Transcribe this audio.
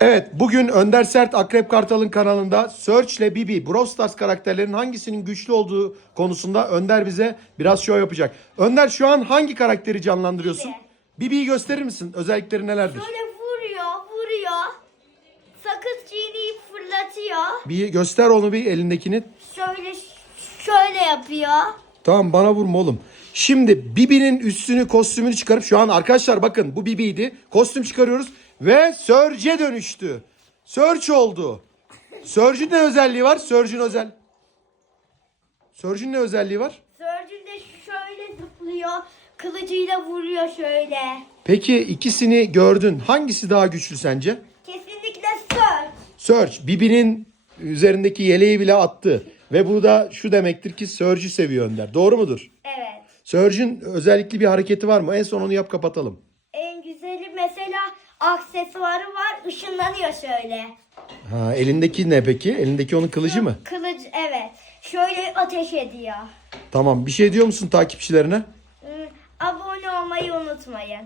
Evet bugün Önder Sert Akrep Kartal'ın kanalında Search ile Bibi Brawl Stars karakterlerinin hangisinin güçlü olduğu konusunda Önder bize biraz show yapacak. Önder şu an hangi karakteri canlandırıyorsun? Bibi'yi gösterir misin? Özellikleri nelerdir? Böyle vuruyor, vuruyor. Sakız çiğneyi fırlatıyor. Bir göster onu bir elindekini. Şöyle şöyle yapıyor. Tamam bana vurma oğlum. Şimdi Bibi'nin üstünü kostümünü çıkarıp şu an arkadaşlar bakın bu Bibi'ydi. Kostüm çıkarıyoruz ve Surge'e dönüştü. Surge oldu. Surge'ün ne özelliği var? Surge'ün özel. Surge'ün ne özelliği var? Sörcün de şöyle zıplıyor. Kılıcıyla vuruyor şöyle. Peki ikisini gördün. Hangisi daha güçlü sence? Kesinlikle Sörc. Surge. Bibi'nin üzerindeki yeleği bile attı. Ve bu da şu demektir ki Surge'ü seviyor Önder. Doğru mudur? Evet. Surge'ün özellikli bir hareketi var mı? En son onu yap kapatalım. Aksesuarı var. ışınlanıyor şöyle. Ha, elindeki ne peki? Elindeki onun kılıcı mı? Kılıç evet. Şöyle ateş ediyor. Tamam. Bir şey diyor musun takipçilerine? Abone olmayı unutmayın.